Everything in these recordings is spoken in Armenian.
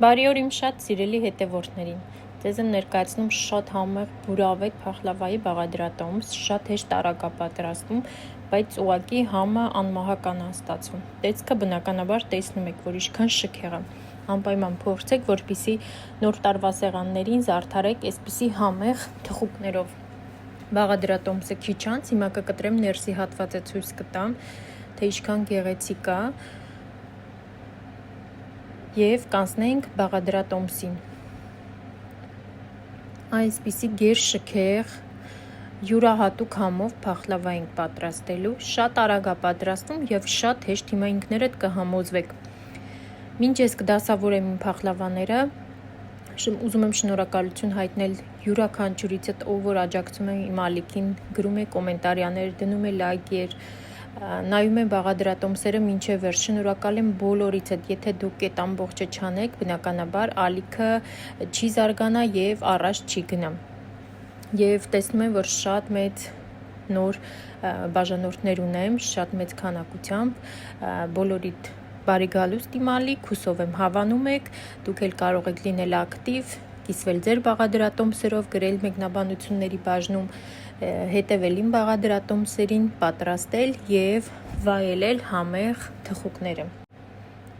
Բարի օր իմ շատ սիրելի հետևորդներին, ձեզ եմ ներկայացնում շատ համեղ բուրավետ փախլավայի բաղադրատոմս, շատ հեշտ արագապատրաստում, բայց ուղղակի համը անմահական է ստացվում։ Տեսքը բնականաբար տեսնում եք, որ ինչքան շքեղ է։ Անպայման փորձեք, որպեսզի նոր տարվա սեղաններին զարդարեք այսպիսի համեղ թխուկներով։ Բաղադրատոմսը քիչ անց հիմա կկտրեմ ներսի հատվածը ցույց կտամ, թե ինչքան գեղեցիկ է։ Եվ կանցնենք բաղադրատոմսին։ Այսպիսի գեր շքեղ յուրահատուկ համով փախլավա ենք պատրաստելու, շատ արագ է պատրաստում եւ շատ հեշտ, հիմա ինքներդ կհամոզվեք։ Մինչ ես կդասավորեմ իմ փախլավաները, ուզում եմ շնորհակալություն հայտնել յուրաքանչյուրիցդ, ով որ աջակցում է իմ ալիքին, գրում է կոմենտարիաներ, դնում է լայքեր, նայում եմ բաղադրատոմսերը մինչև վերջ, շնորհակալ եմ բոլորիցդ, եթե դուք այդ ամբողջը չանեք, բնականաբար ալիքը չի զարգանա եւ առաջ չի գնա։ Եվ տեսնում եմ, որ շատ մեծ նոր բաժանորդներ ունեմ, շատ մեծ քանակությամբ, բոլորիդ բարի գալուստ իմ ալիք, հուսով եմ հավանում եք, դուք էլ կարող եք լինել ակտիվ, կիսվել ձեր բաղադրատոմսերով, գրել մեկնաբանությունների բաժնում, հետևել իմ բաղադրատոմսերին, պատրաստել եւ վայելել համեղ թխուկները։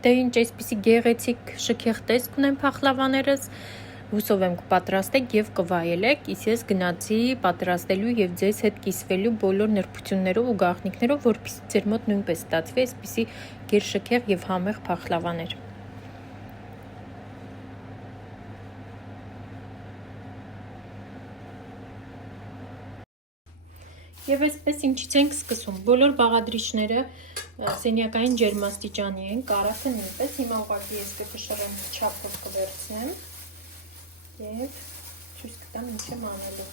Դե ինչ, այսպիսի գեղեցիկ շքեղ տեսք ունեմ փախլավաներս, հուսով եմ կպատրաստեք եւ կվայելեք, իսկ ես գնացի պատրաստելու եւ ձեզ հետ կիսվելու բոլոր նրբություններով ու գաղտնիքներով, որպեսզի ձեր մոտ նույնպես ստացվի այսպիսի գերշքեղ եւ համեղ փախլավաներ։ Եվ այսպես ինչից ենք սկսում, բոլոր բաղադրիչները սենյակային ջերմաստիճանի են, կարակը նույնպես, հիմա ուղղակի ես կկշռեմ չափով կվերցնեմ եւ ցույց կտամ ինչ եմ անելու։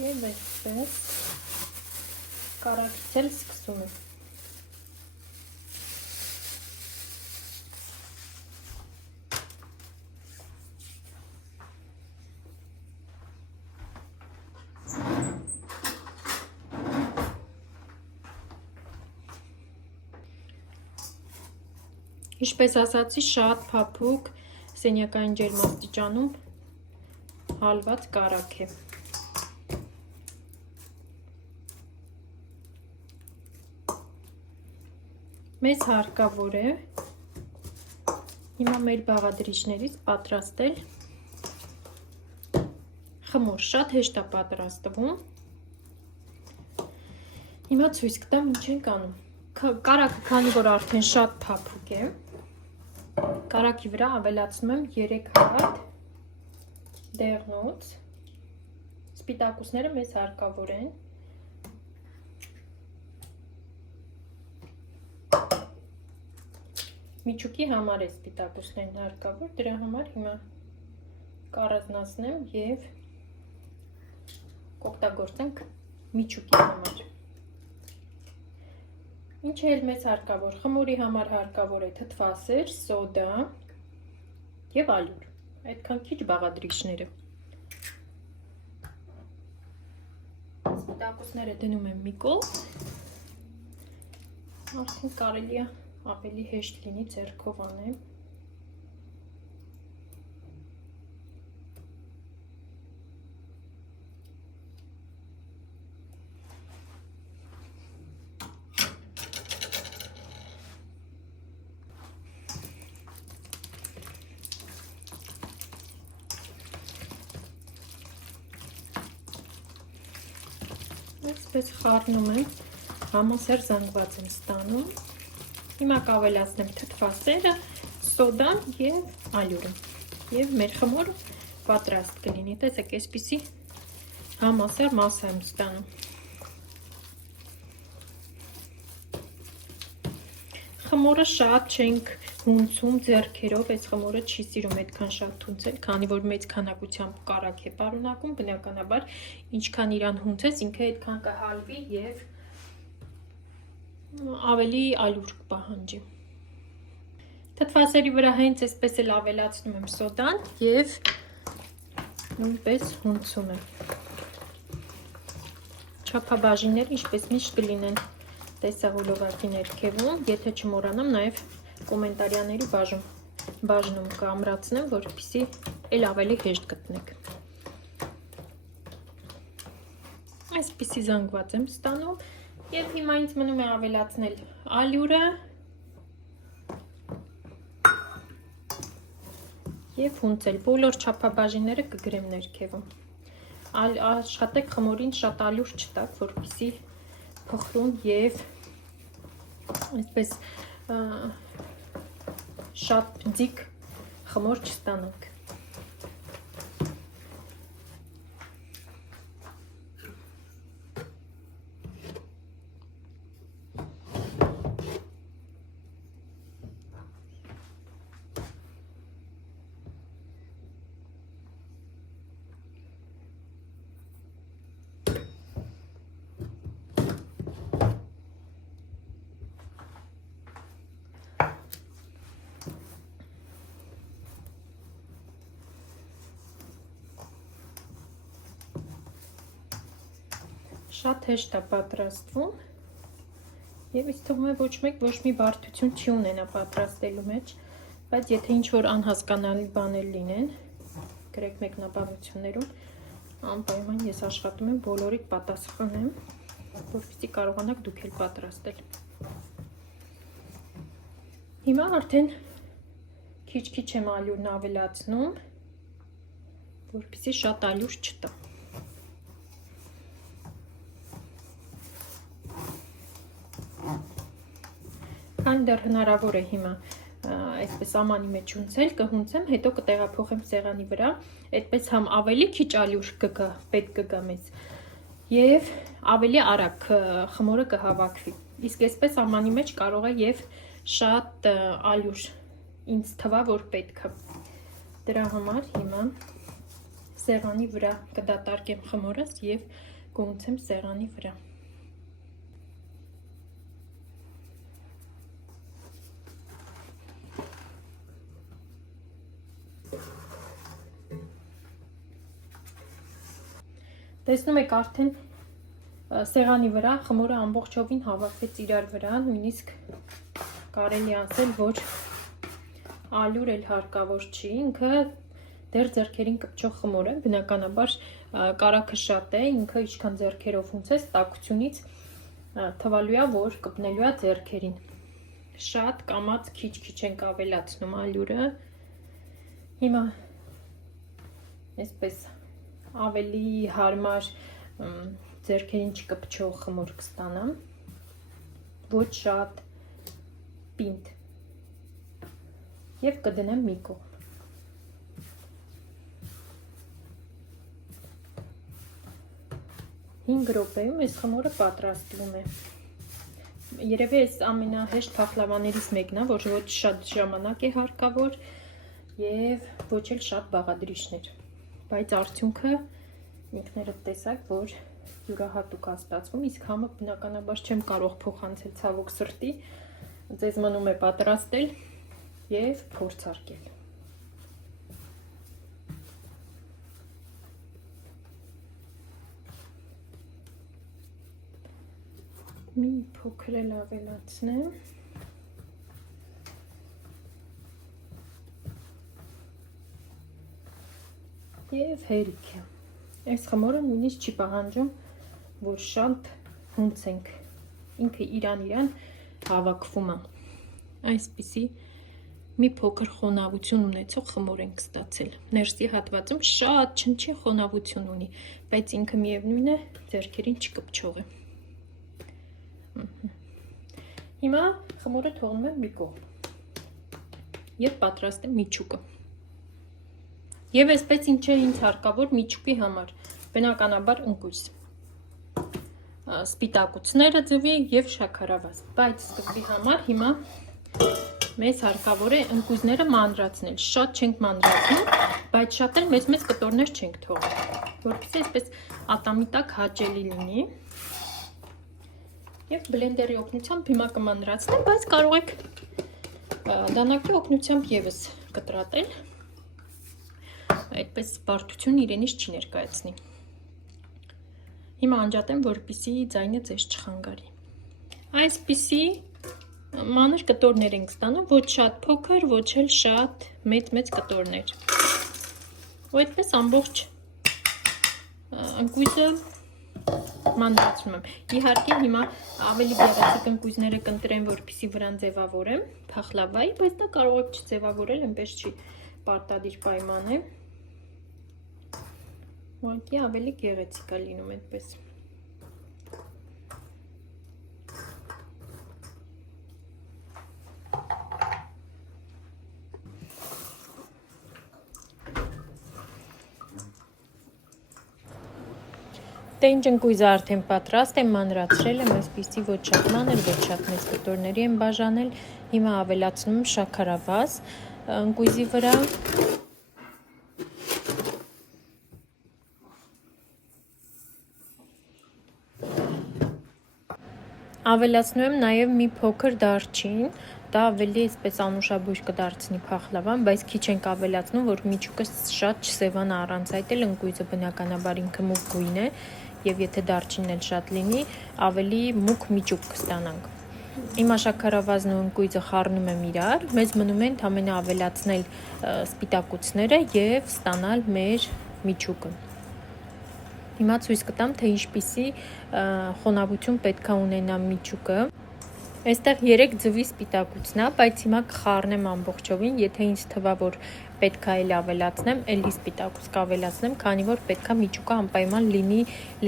Եվ այսպես կարակից էլ սկսում եմ։ Ինչպես ասացի, շատ փափուկ սենյակային ջերմաստիճանում հալված կարակ է։ Մեզ հարկավոր է հիմա մեր բաղադրիչներից պատրաստել խմոր, շատ հեշտ է պատրաստվում։ Հիմա ցույց կտամ ինչ ենք անում։ Կարակը, քանի որ արդեն շատ փափուկ է, կարակի վրա ավելացնում եմ 3 հատ դեղնուց, սպիտակուցները մեզ հարկավոր են, միջուկի համար է սպիտակուցներն հարկավոր, դրա համար հիմա կառանձնացնեմ եւ կօգտագործենք միջուկի համար։ Ինչ է էլ մեզ հարկավոր, խմորի համար հարկավոր է թթվասեր, սոդա եւ ալյուր, այդքան քիչ բաղադրիչները։ Սպիտակուցները դնում եմ մի կողմ, արդեն կարելի է ավելի հեշտ լինի ձեռքով անեմ։ Այսպես խառնում եմ, համասեր զանգված եմ ստանում։ Հիմա կավելացնեմ թթվասերը, սոդան եւ ալյուրը։ Եվ մեր խմորը պատրաստ կլինի։ Տեսեք, այսպիսի համասեր մասա եմ ստանում։ Խմորը շատ չենք հունցում ձեռքերով, այս խմորը չի սիրում այդքան շատ հունցել, քանի որ մեծ քանակությամբ կարագ է պարունակում, բնականաբար ինչքան իրան հունցես, ինքը այդքան կհալվի եւ ավելի ալյուր կպահանջի։ Թթվասերի վրա հենց այսպես էլ ավելացնում եմ սոդան եւ նույնպես հունցում եմ։ Չափաբաժինները ինչպես միշտ կլինեն տեսահոլովակի ներքևում, եթե չմոռանամ նաև կոմենտարիաների բաժնում կամրացնեմ, որպեսզի էլ ավելի հեշտ գտնեք։ Այսպիսի զանգված եմ ստանում եւ հիմա ինձ մնում է ավելացնել ալյուրը եւ հունցել։ Բոլոր չափաբաժինները կգրեմ ներքևում։ Աշխատեք խմորին շատ ալյուր չտաք, որպեսզի փխրուն եւ այսպես շատ ձիգ խմոր չստանանք։ Շատ հեշտ է պատրաստվում եւ ինձ թվում է ոչ մեկ ոչ մի բարդություն չի ունենա պատրաստելու մեջ, բայց եթե ինչ-որ անհասկանալի բաներ լինեն, գրեք մեկնաբանություններում, անպայման ես աշխատում եմ բոլորիդ պատասխանեմ, որպեսզի կարողանաք դուք էլ պատրաստել։ Հիմա արդեն քիչ-քիչ եմ ալյուրն ավելացնում, որպեսզի շատ ալյուր չտա։ Քանի դեռ հնարավոր է հիմա այսպես ամանի մեջ հունցել, կհունցեմ, հետո կտեղափոխեմ սեղանի վրա, այդպես համ ավելի քիչ ալյուր պետք կգա մեզ եւ ավելի արագ խմորը կհավաքվի։ Իսկ այսպես ամանի մեջ կարող է եւ շատ ալյուր ինձ թվա, որ պետք է։ Դրա համար հիմա սեղանի վրա կդատարկեմ խմորս եւ կհունցեմ սեղանի վրա։ Տեսնում եք արդեն սեղանի վրա խմորը ամբողջովին հավաքվեց իրար վրա, նույնիսկ կարելի ասել, որ ալյուր էլ հարկավոր չի, ինքը դեռ ձեռքերին կպչող խմոր է, բնականաբար կարագը շատ է, ինքը ինչքան ձեռքերով հունցես, տաքությունից թվալու է, որ կպնելու է ձեռքերին։ Շատ կամած քիչ-քիչ ենք ավելացնում ալյուրը։ Հիմա այսպես ավելի հարմար ձեռքերին չկպչող խմոր կստանամ, ոչ շատ պինդ և կդնեմ մի կողմ։ 5 րոպեում այս խմորը պատրաստվում է։ Երևի այս ամենահեշտ փախլավաներից մեկն է, որ ոչ շատ ժամանակ է հարկավոր և ոչ էլ շատ բաղադրիչներ, բայց արդյունքը ինքներդ տեսակ, որ յուրահատուկ է ստացվում, իսկ համը բնականաբար չեմ կարող փոխանցել ցավոք սրտի, ձեզ մնում է պատրաստել և փորձարկել։ Մի փոքր էլ ավելացնեմ։ Եվ հերիք է։ Այս խմորը նույնիսկ չի պահանջում, որ շատ հունցենք, ինքը իրան հավաքվում է։ Այսպիսի մի փոքր խոնավություն ունեցող խմոր ենք ստացել։ Ներսի հատվածում շատ չնչին խոնավություն ունի, բայց ինքը միևնույն է ձեռքերին չկպչող է։ Հիմա խմորը թողնում եմ մի կողմ և պատրաստեմ միչուկը։ Եվ այսպես ինչ է ինձ հարկավոր միչուկի համար, բնականաբար ընկույզ, սպիտակուցները ձվի և շաքարավազ, բայց սկզբի համար հիմա Մեզ հարկավոր է ընկույզները մանրացնել, շատ չենք մանրացնում, բայց շատ էլ մեծ կտորներ չենք թողնում, որպեսզի այսպես ատամի տակ հաճելի լինի։ Եվ բլենդերի օգնությամբ հիմա կմանրացնեմ, բայց կարող եք դանակի օգնությամբ եւս կտրատել։ Այդպես բարդություն իրենից չի ներկայացնի։ Հիմա անջատեմ, որպեսզի ձայնը ձեզ չխանգարի։ Այսպիսի մանր կտորներ ենք ստանում, ոչ շատ փոքր, ոչ էլ շատ մեծ կտորներ։ Ու այդպես ամբողջ ընկույզը մանրացնում եմ։ Իհարկե հիմա ավելի գեղեցիկ ընկույզները կընտրեմ, որպեսզի վրան ձևավորեմ փախլավայի, բայց դա կարող եք չձևավորել, այնպես չի պարտադիր պայման է։ Ուղղակի ավելի գեղեցիկ է լինում այդպես։ Դե ինչ ընկույզը արդեն պատրաստ եմ, մանրացրել եմ, այսպիսի ոչ շատ մանր, ոչ շատ մեծ կտորների եմ բաժանել։ Հիմա ավելացնում եմ շաքարավազ ընկույզի վրա։ Ավելացնում եմ նաև մի փոքր դարչին, դա ավելի այսպես անուշաբույր կդարձնի փախլավան, բայց քիչ ենք ավելացնում, որ միջուկը շատ չսևանա առանց այդ էլ ընկույզը բնականաբար ինքը մուգ գույն է, եւ եթե դարչինն էլ շատ լինի, ավելի մուգ միջուկ կստանանք։ Հիմա շաքարավազն ու ընկույզը խառնում եմ իրար, մեզ մնում է ընդամենը ավելացնել սպիտակուցները եւ ստանալ մեր միջուկը։ Հիմա ցույց կտամ, թե ինչպիսի խոնավություն պետք է ունենա միջուկը։ Այստեղ 3 ձվի սպիտակուցն է, բայց հիմա կխառնեմ ամբողջովին, եթե ինձ թվա, որ պետք է էլ ավելացնեմ, էլի սպիտակուց կավելացնեմ, քանի որ պետք է միջուկը անպայման լինի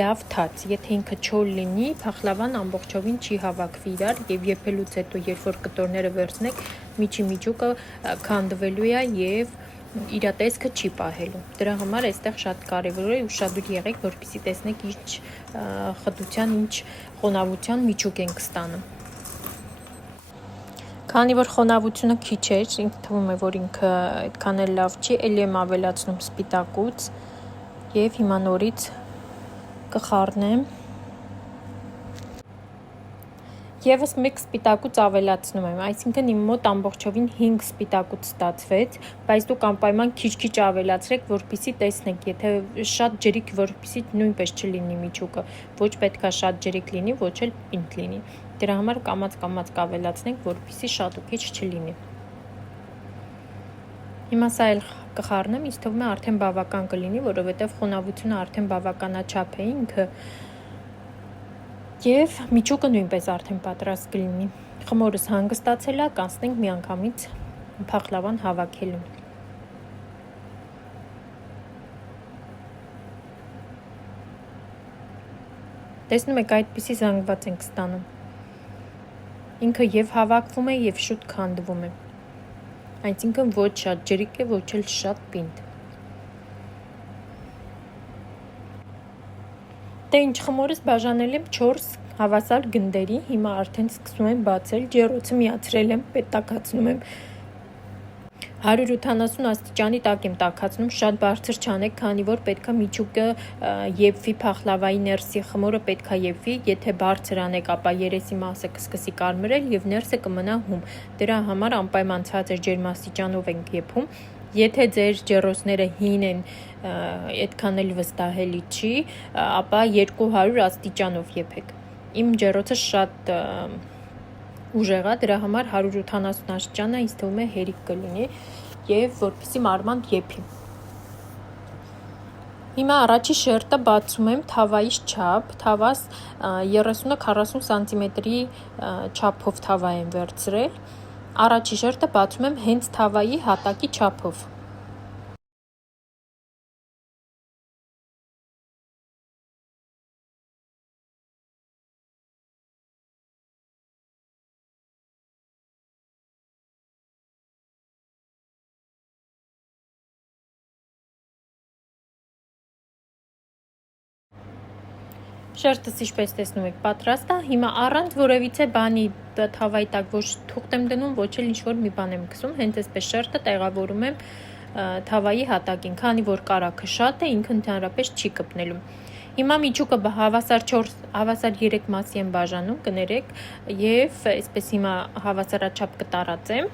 լավ թաց։ Եթե ինքը չոր լինի, փախլավան ամբողջովին չի հավաքվի իրար եւ եփելուց հետո, երբ որ կտորները վերցնեք, միջի միջուկը քանդվելու է եւ իր տեսքը չի պահելու։ Դրա համար այստեղ շատ կարևոր է ուշադիր եղեք, որպեսզի տեսնեք ինչ խտության, ինչ խոնավության միջուկ ենք ստանում։ Քանի որ խոնավությունը քիչ էր, ինձ թվում է, որ ինքը այդքան էլ լավ չի, ելի եմ ավելացնում սպիտակուց եւ հիմա նորից կխառնեմ։ Եվս մեկ սպիտակուց ավելացնում եմ, այսինքն իմ մոտ ամբողջովին 5 սպիտակուց ստացվեց, բայց դուք անպայման քիչ ավելացրեք, որպեսզի տեսնեք, եթե շատ ջրիկ, որպեսզի նույնպես չլինի միջուկը, ոչ պետք է շատ ջրիկ լինի, ոչ էլ պինդ լինի։ Դրա համար կամաց կավելացնենք, որպեսզի շատ ու քիչ չլինի։ Հիմա սա էլ կխառնեմ, ինձ թվում է արդեն բավական կլինի, որովհետև խոնավությունը արդեն բավականաչափ է ինքը։ Եվ միջուկը նույնպես արդեն պատրաստ կլինի։ Խմորս հանգստացել է, կանցնենք միանգամից փախլավան հավաքելուն։ Տեսնում եք, այդպիսի զանգված ենք ստանում։ Ինքը եւ հավաքվում է եւ շուտ քանդվում է։ Այսինքն ոչ շատ ջրիկ է, ոչ էլ շատ պինդ։ Դե ինչ խմորս բաժանել եմ 4 հավասար գնդերի, հիմա արդեն սկսում եմ բացել, ջեռոցը միացրել եմ, պետտակացնում եմ 180 աստիճանի տակ եմ տաքացնում, շատ բարձր չանեք, քանի որ պետքա միջուկը եփվի փախլավայի ներսի, խմորը պետքա եփվի, եթե բարձր անեք, ապա երեսի մասը կսկսի կարմրել եւ ներսը կմնա հում։ Դրա համար անպայման ցածր ջերմաստիճանով ենք եփում։ Եթե ձեր ջեռոցները հին են, այդքան էլ վստահելի չի, ապա 200 աստիճանով եփեք։ Իմ ջեռոցը շատ ուժեղ է, դրա համար 180 աստիճանը ինձ թվում է հերիք կլինի եւ որպեսզի մարմանդ եփի։ Հիմա առաջի շերտը բացում եմ թավայից չափ, թավաս 30-40 սանտիմետրի չափով թավա եմ վերցրել։ Առաջի շերտը բացում եմ հենց թավայի հատակի չափով։ Շերտս ինչպես տեսնում եք պատրաստ է, հիմա առանց որևիցե բանի թավայի տակ ոչ թուղթ եմ դնում, ոչ էլ ինչ-որ մի բան եմ գցում, հենց այսպես շերտը տեղավորում եմ թավայի հատակին, քանի որ կարագը շատ է, ինքը ընդհանրապես չի կպնելու։ Հիմա միջուկը հավասար 3 մասի եմ բաժանում, կներեք, եւ այսպես հիմա հավասարաչափ կտարածեմ,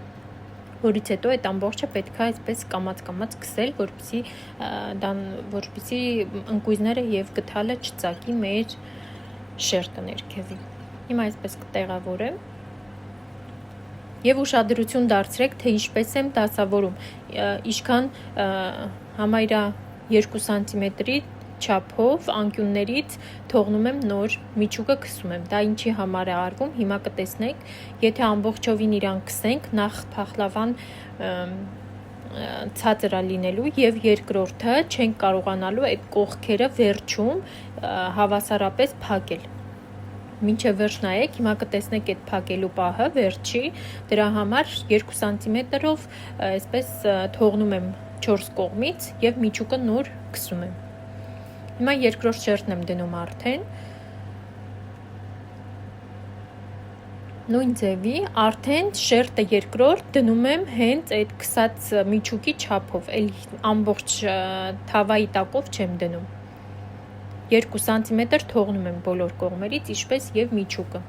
որից հետո այդ ամբողջը պետք է այսպես կամած գցել, որպեսզի ընկույզները եւ գդալը չծակի մեր շերտը ներքևի։ Հիմա այսպես կտեղավորեմ եւ ուշադրություն դարձրեք, թե ինչպես եմ դասավորում, ինչքան համարյա 2 սանտիմետրի չափով անկյուններից թողնում եմ նոր միջուկը քսում եմ, դա ինչի համար է արվում, հիմա կտեսնեք, եթե ամբողջովին իրան քսենք, նախ փախլավան ցածր է լինելու եւ երկրորդը չենք կարողանալու այդ կողքերը վերջում հավասարապես փակել։ Մինչև վերջ նայեք, հիմա կտեսնեք այդ փակելու պահը վերջի, դրա համար 2 սանտիմետրով այսպես թողնում եմ 4 կողմից եւ միջուկը նոր քսում եմ։ Հիմա երկրորդ շերտն եմ դնում արդեն, նույն ձևի, արդեն շերտը երկրորդ դնում եմ հենց այդ քսած միջուկի չափով, էլ ամբողջ թավայի տակով չեմ դնում, 2 սանտիմետր թողնում եմ բոլոր կողմերից, ինչպես եւ միջուկը։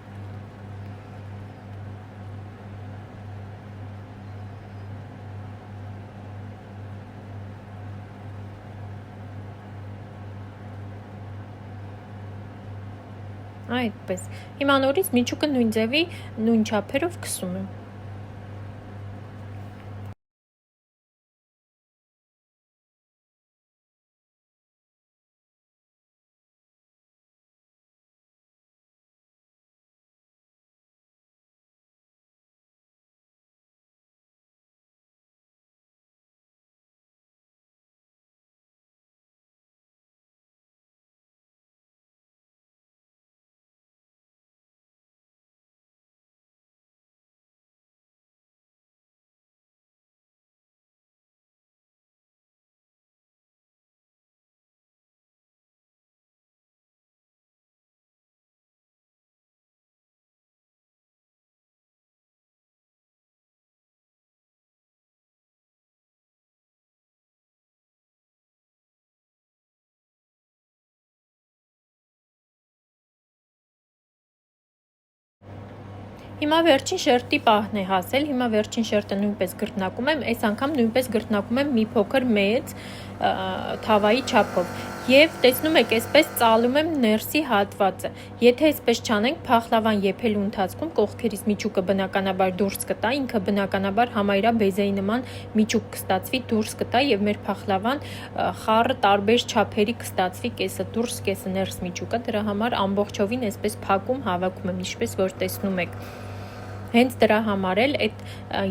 Այդպես, հիմա նորից միջուկը նույն ձևի, նույն չափերով քսում եմ։ Հիմա վերջին շերտի պահն է հասել, հիմա վերջին շերտը նույնպես գրտնակում եմ, այս անգամ նույնպես գրտնակում եմ մի փոքր մեծ թավայի չափով եւ տեսնում եք, այսպես ծալում եմ ներսի հատվածը, եթե այսպես չանենք, փախլավան եփելու ընթացքում կողքերից միջուկը բնականաբար դուրս կտա, ինքը բնականաբար համայրա բեզեի նման միջուկ կստացվի, դուրս կտա եւ մեր փախլավան խառը տարբեր չափերի կստացվի, կեսը դուրս, կեսը ներս միջուկը, դրա համար ամբողջովին այսպես փակում հավաքում եմ, ինչպես որ տեսնում եք։ Հենց դրա համար էլ այդ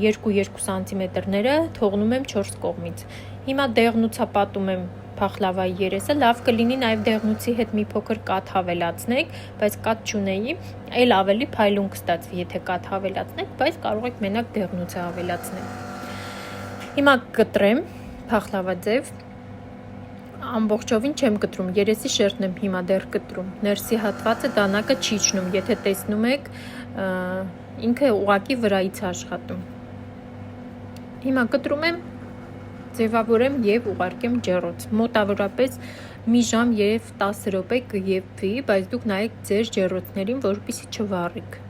2 սանտիմետրները թողնում եմ 4 կողմից։ Հիմա դեղնուցապատում եմ փախլավայի երեսը, լավ կլինի նաև դեղնուցի հետ մի փոքր կաթ հավելացնեք, բայց կաթ չունեի, էլ ավելի փայլուն կստացվի, եթե կաթ հավելացնեք, բայց կարող եք մենակ դեղնուցը հավելացնել։ Հիմա կտրեմ փախլավա ձև, ամբողջովին չեմ կտրում, երեսի շերտն եմ հիմա դեռ կտրում, ներսի հատվածը դանակը չի իջնում, եթե տեսնում եք, ինքը ուղակի վրայից աշխատում։ Հիմա կտրում եմ, ձևավորեմ եւ ուղարկեմ ջեռոց։ Մոտավորապես մի ժամ եւ 10 րոպե կեփվի, բայց դուք նայեք ձեր ջեռոցներին, որպեսզի չվառեք։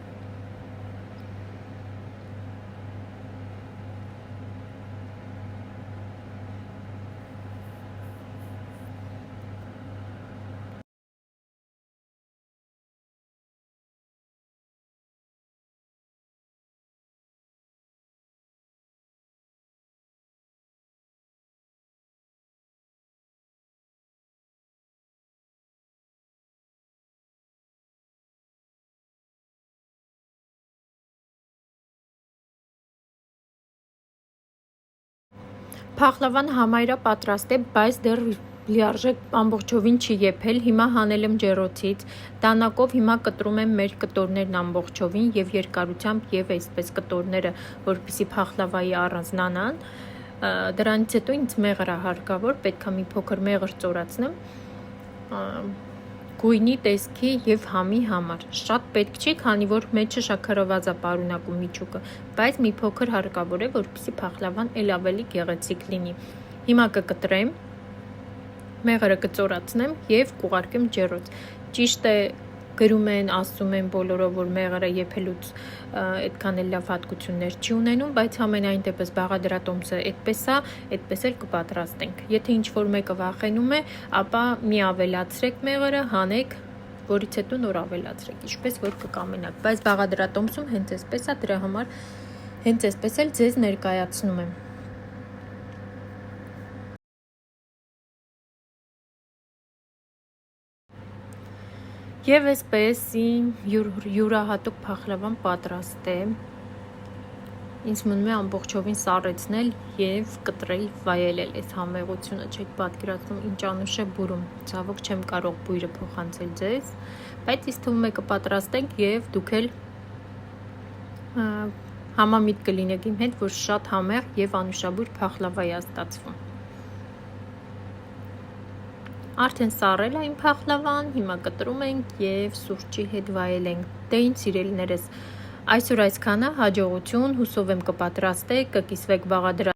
Փախլավան համայրա պատրաստ է, բայց դեռ լիարժեք ամբողջովին չի եփել, հիմա հանել եմ ջեռոցից, դանակով հիմա կտրում եմ մեր կտորներն ամբողջովին եւ երկարությամբ եւ այսպես կտորները, որպեսզի փախլավայի առանձնանան, դրանից հետո ինձ մեղր է հարկավոր, պետք է մի փոքր մեղր ծորացնեմ, գույնի, տեսքի եւ համի համար։ Շատ պետք չի, քանի որ մեջը շաքարավազ է պարունակում միջուկը, բայց մի փոքր հարկավոր է, որպեսզի փախլավան էլ ավելի գեղեցիկ լինի։ Հիմա կկտրեմ, մեղրը կծորացնեմ եւ կուղարկեմ ջեռոց։ Ճիշտ է, գրում են, ասում են բոլորը, որ մեղրը եփելուց այդքան էլ լավ հատկություններ չի ունենում, բայց ամենայն դեպս բաղադրատոմսը այդպես է, այդպես էլ կպատրաստենք։ Եթե ինչ-որ մեկը վախենում է, ապա մի ավելացրեք մեղրը, հանեք, որից հետո նոր ավելացրեք, ինչպես որ կկամենաք, բայց բաղադրատոմսում հենց այսպես է, դրա համար հենց այսպես էլ ձեզ ներկայացնում եմ։ Եվ այսպես յուրահատուկ փախլավան պատրաստ է։ Ինձ մնում է ամբողջովին սառեցնել եւ կտրել, վայելել այս համեղությունը, չեք պատկերացնում ինչ անուշ է բուրում։ Ցավոք չեմ կարող բույրը փոխանցել ձեզ, բայց ինձ թվում է կպատրաստենք եւ դուք էլ համամիտ կլինեք իմ հետ, որ շատ համեղ եւ անուշաբույր փախլավա է ստացվում։ Արդեն սառել է իմ փախլավան, հիմա կտրում ենք եւ սուրճի հետ վայելենք։ Դե ինչ սիրելիներս, այսօր այսքանը, հաջողություն, հուսով եմ կպատրաստեք, կկիսվեք բաղադրատոմսով